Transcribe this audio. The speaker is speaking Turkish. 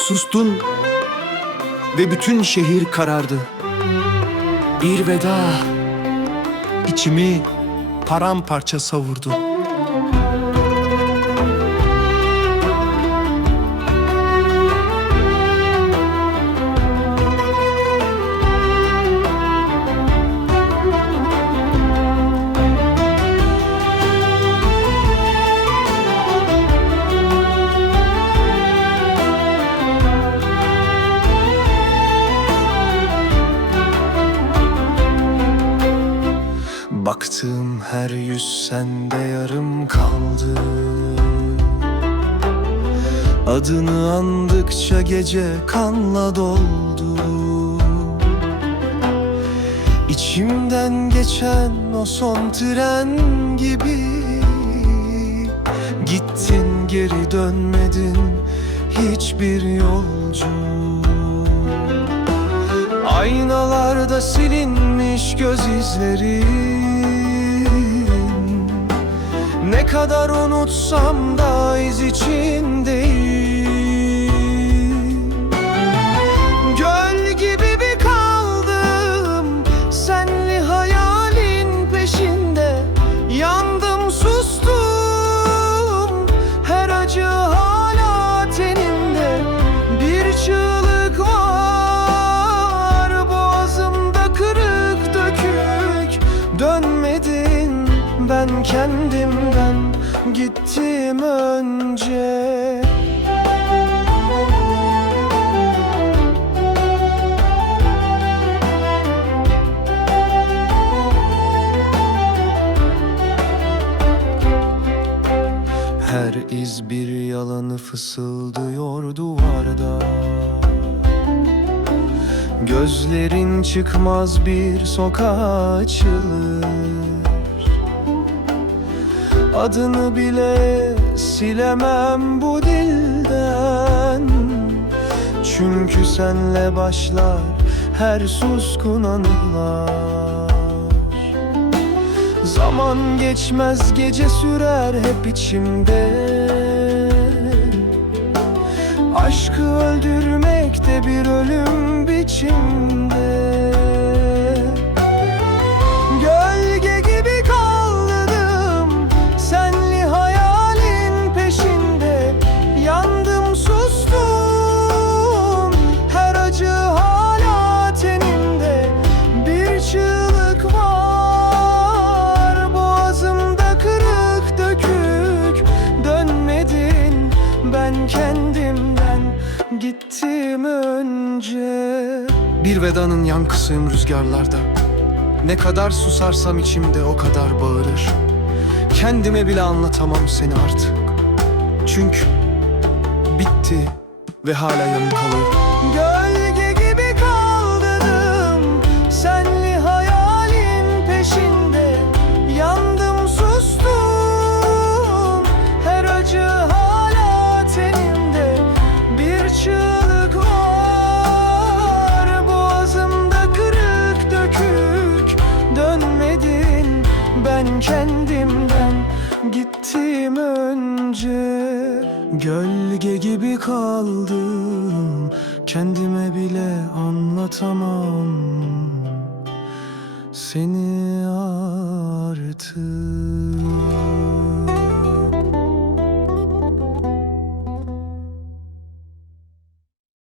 Sustun ve bütün şehir karardı. Bir veda içimi paramparça savurdu. Baktığım her yüz sende yarım kaldı. Adını andıkça gece kanla doldu. İçimden geçen o son tren gibi Gittin geri dönmedin hiçbir yolcu. Aynalarda silinmiş göz izlerin Ne kadar unutsam da iz içindeyim. Göl gibi bir kaldım Senli hayalin peşinde. Yandım sustum Her acı hala tenimde. Bir çığlık var Boğazımda kırık dökük. Dönmedin ben kendimden Gittim önce. Her iz bir yalanı fısıldıyor duvarda. Gözlerin çıkmaz bir sokağa açılır Adını bile silemem bu dilden. Çünkü senle başlar her suskun anılar. Zaman geçmez gece sürer hep içimde. Aşkı öldürmek de bir ölüm biçimde gittim önce. Bir vedanın yankısıyım rüzgarlarda. Ne kadar susarsam içimde o kadar bağırır. Kendime bile anlatamam seni artık. Çünkü bitti ve hala yanım kalır Gölge kendimden gittim önce. Gölge gibi kaldım kendime bile anlatamam. Seni artık